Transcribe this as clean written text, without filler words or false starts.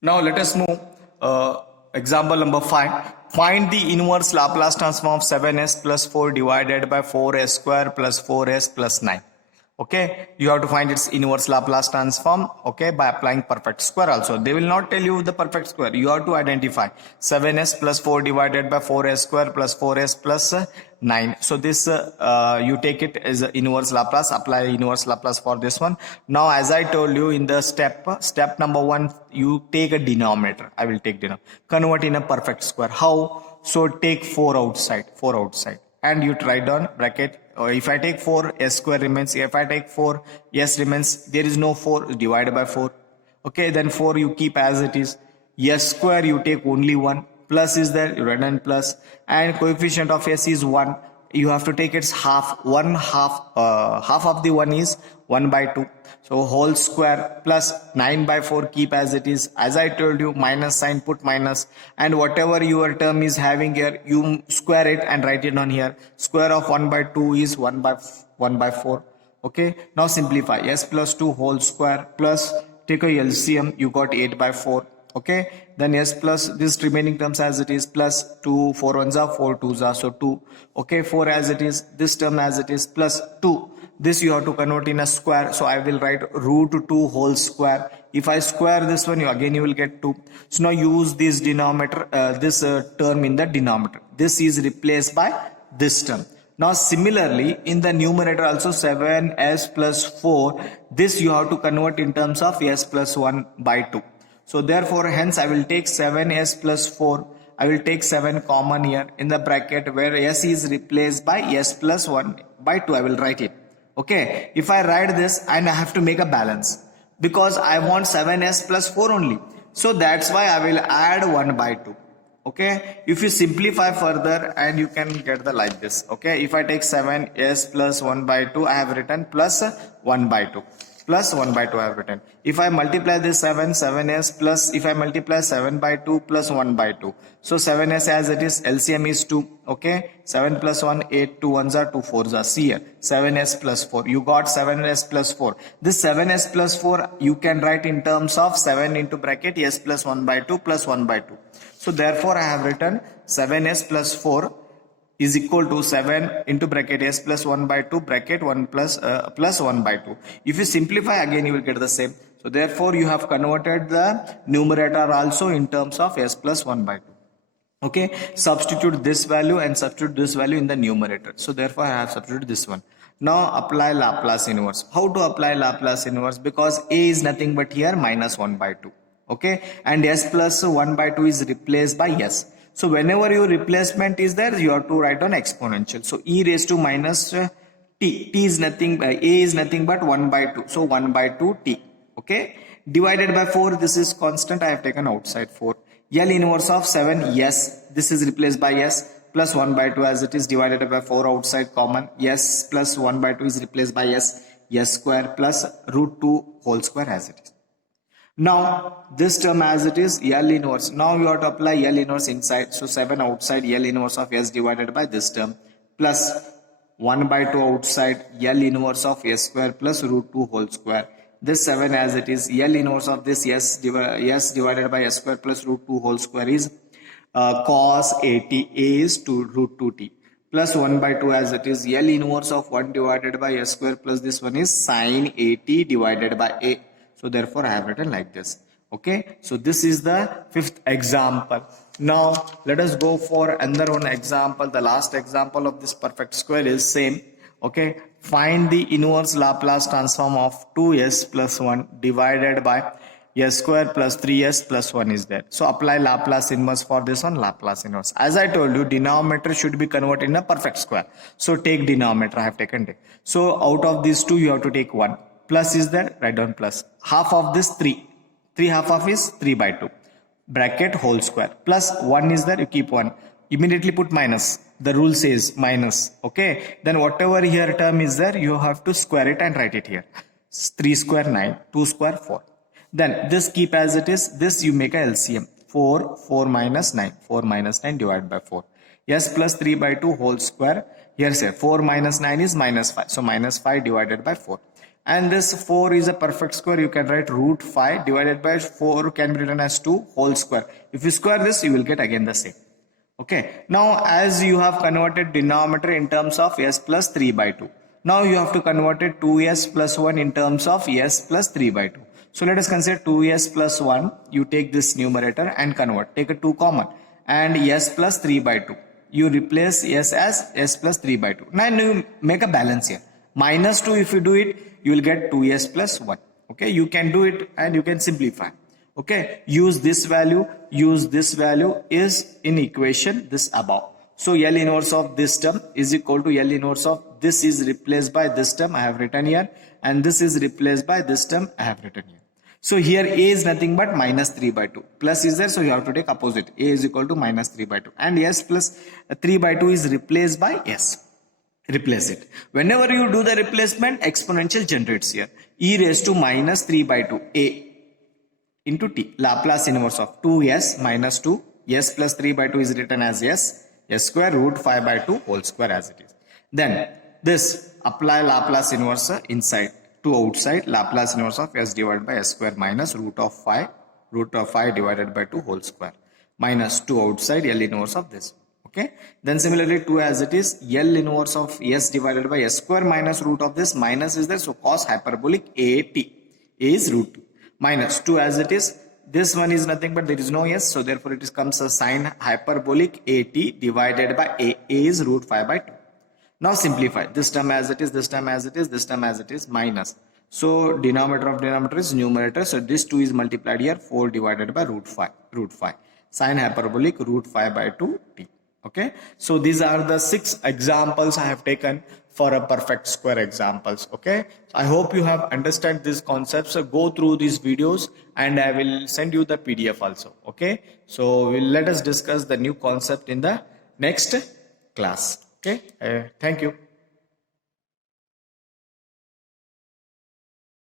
Now let us move example number 5. Find the inverse Laplace transform of 7s plus 4 divided by 4s square plus 4s plus 9. Okay, you have to find its inverse Laplace transform, okay, by applying perfect square also. They will not tell you the perfect square. You have to identify 7s plus 4 divided by 4s square plus 4s plus 9. So this you take it as inverse Laplace, apply inverse Laplace for this one. Now as I told you in the step number 1, you take a denominator. I will take denominator. Convert in a perfect square. How? So take 4 outside and you write down bracket. If I take 4, s square remains. If I take 4, s remains. There is no 4, divided by 4. Okay, then 4 you keep as it is. S square you take only 1. Plus is there, you write down plus. And coefficient of s is 1. You have to take its half. Half of the 1 is 1 by 2. So whole square plus 9 by 4 keep as it is. As I told you, minus sign, put minus, and whatever your term is having here, you square it and write it on here. Square of 1 by 2 is 1 by 4. Okay, now simplify. S plus 2 whole square plus, take a LCM, you got 8 by 4. Okay, then s plus this remaining terms as it is, plus 2 4 1s are 4 2s are, so 2. Okay, 4 as it is, this term as it is, plus 2. This you have to convert in a square, so I will write root 2 whole square. If I square this one, you will get 2. So now use this denominator, this term in the denominator. This is replaced by this term. Now similarly in the numerator also, 7s plus 4, this you have to convert in terms of s plus 1 by 2. So therefore hence I will take 7s plus 4. I will take 7 common here in the bracket, where s is replaced by s plus 1 by 2. I will write it. Okay, if I write this, and I have to make a balance because I want 7s plus 4 only. So that's why I will add 1 by 2. Okay, if you simplify further, and you can get the like this. Okay, if I take 7s plus 1 by 2, I have written plus 1 by 2. Plus 1 by 2 I have written. If I multiply this 7s plus, if I multiply 7 by 2 plus 1 by 2. So 7s as it is, LCM is 2. Okay, 7 plus 1, 8, 2 1s are 2 4s are. See here, 7s plus 4. You got 7s plus 4. This 7s plus 4 you can write in terms of 7 into bracket s plus 1 by 2 plus 1 by 2. So therefore I have written 7s plus 4 is equal to 7 into bracket s plus 1 by 2 bracket 1 plus 1 by 2. If you simplify again, you will get the same. So therefore you have converted the numerator also in terms of s plus 1 by 2. Okay, substitute this value and substitute this value in the numerator. So therefore I have substituted this one. Now apply Laplace inverse. How to apply Laplace inverse? Because a is nothing but here minus 1 by 2. Okay, and s plus 1 by 2 is replaced by s. So whenever your replacement is there, you have to write on exponential. So e raised to minus t. T is nothing, a is nothing but 1 by 2. So 1 by 2 t. Okay, divided by 4. This is constant. I have taken outside 4. L inverse of 7, yes. This is replaced by s plus 1 by 2 as it is, divided by 4 outside common. S plus 1 by 2 is replaced by s. S square plus root 2 whole square as it is. Now this term as it is, L inverse. Now you have to apply L inverse inside. So 7 outside, L inverse of s divided by this term, plus 1 by 2 outside, L inverse of s square plus root 2 whole square. This 7 as it is, L inverse of this s divided by s square plus root 2 whole square is cos 80, a is to root 2t, plus 1 by 2 as it is, L inverse of 1 divided by s square plus this one is sin 80 divided by a. So therefore I have written like this. Okay, so this is the 5th example. Now let us go for another one example. The last example of this perfect square is same. Okay, find the inverse Laplace transform of 2s plus 1 divided by s square plus 3s plus 1 is there. So apply Laplace inverse for this one. Laplace inverse, as I told you, denominator should be converted in a perfect square. So take denominator. I have taken it. So out of these two you have to take 1. Plus is there, write down plus. Half of this 3. 3 half of is 3 by 2. Bracket whole square. Plus 1 is there, you keep 1. Immediately put minus. The rule says minus. Okay. Then whatever here term is there, you have to square it and write it here. 3 square 9. 2 square 4. Then this keep as it is. This you make a LCM. 4 minus 9. 4 minus 9 divided by 4. S plus 3 by 2 whole square. Here say 4 minus 9 is minus 5. So minus 5 divided by 4. And this 4 is a perfect square. You can write root 5 divided by 4 can be written as 2 whole square. If you square this, you will get again the same. Okay. Now, as you have converted denominator in terms of s plus 3 by 2. Now you have to convert it 2s plus 1 in terms of s plus 3 by 2. So let us consider 2s plus 1. You take this numerator and convert. Take a 2 common. And s plus 3 by 2. You replace s as s plus 3 by 2. Now you make a balance here. Minus 2, if you do it, you will get 2s plus 1. Okay, you can do it and you can simplify. Okay, use this value is in equation this above. So L inverse of this term is equal to L inverse of this is replaced by this term I have written here, and this is replaced by this term I have written here. So here A is nothing but minus 3 by 2. Plus is there, so you have to take opposite. A is equal to minus 3 by 2. And S plus 3 by 2 is replaced by S. Replace it. Whenever you do the replacement, exponential generates here. E raised to minus 3 by 2. A into T. Laplace inverse of 2S minus 2. S plus 3 by 2 is written as S. S square root 5 by 2 whole square as it is. Then this apply Laplace inverse inside to outside. Laplace inverse of S divided by S square minus root of 5 divided by 2 whole square minus 2 outside L inverse of this. Okay. Then similarly 2 as it is, L inverse of S divided by S square minus root of this, minus is there, so cos hyperbolic AT. A is root 2 minus 2 as it is. This one is nothing but there is no S, so therefore it comes as sine hyperbolic AT divided by A. A is root 5 by 2. Now simplify this term as it is, this term as it is, this term as it is, minus. So denominator of denominator is numerator. So this 2 is multiplied here, 4 divided by root 5. Sine hyperbolic root 5 by 2 t. Okay. So these are the 6 examples I have taken for a perfect square examples. Okay. I hope you have understand these concepts. So go through these videos and I will send you the PDF also. Okay. So let us discuss the new concept in the next class. Okay. Thank you.